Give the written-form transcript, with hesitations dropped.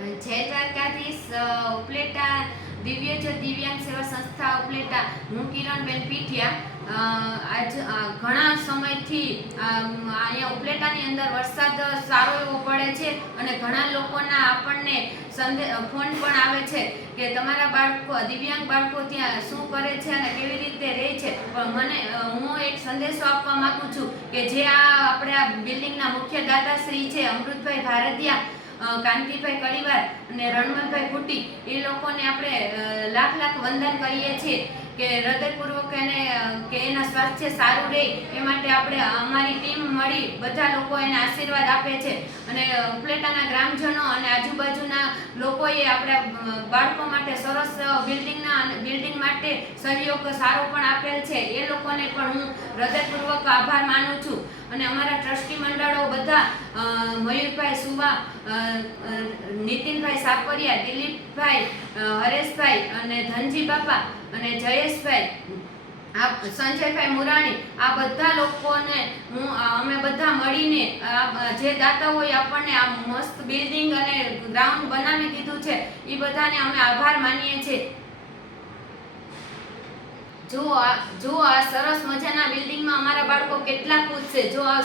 જય દ્વારકાધીશ. ઉપલેટા દિવ્યાંગ સેવા સંસ્થા ઉપલેટા. હું કિરણબેન પીઠિયા. આજ ઘણા સમયથી અહીંયા ઉપલેટાની અંદર વરસાદ સારો એવો પડે છે અને ઘણા લોકોના આપણને ફોન પણ આવે છે કે તમારા દિવ્યાંગ બાળકો ત્યાં શું કરે છે અને કેવી રીતે રહે છે. પણ હું એક સંદેશો આપવા માંગુ છું કે જે આપણે આ બિલ્ડિંગના મુખ્ય દાતાશ્રી છે અમૃતભાઈ ભારતીયા, કાંતિભાઈ કડીવાર અને રણમલભાઈ ફૂટી, એ લોકોને આપણે લાખ વંદન કરીએ છીએ કે હૃદયપૂર્વક કે એના સ્વાસ્થ્ય સારું રહે એ માટે આપણે અમારી ટીમ મળી બધા લોકો એને આશીર્વાદ આપે છે. અને ઉપલેટાના ગ્રામજનો અને આજુબાજુના લોકોએ આપણા બાળકો માટે સરસ બિલ્ડિંગ માટે સહયોગ સારો પણ આપેલ છે. એ લોકોને પણ હું હૃદયપૂર્વક આભાર માનું છું. અને અમારા ટ્રસ્ટી મંડળો બધા મયુરભાઈ સુવા, નીતિનભાઈ સાપરિયા, દિલીપભાઈ, હરેશભાઈ અને ધનજી બાપા અને જયેશભાઈ, સંજયભાઈ મુરાણી, આ બધા લોકોને અમે બધા મળીને જે દાતાઓએ આપણને આ મસ્ત બિલ્ડિંગ અને ગ્રાઉન્ડ બનાવી દીધું છે એ બધાને અમે આભાર માનીએ છીએ. જો આ સરસ મજાના બિલ્ડિંગમાં અમારા બાળકો કેટલા ખુશ છે. જો આ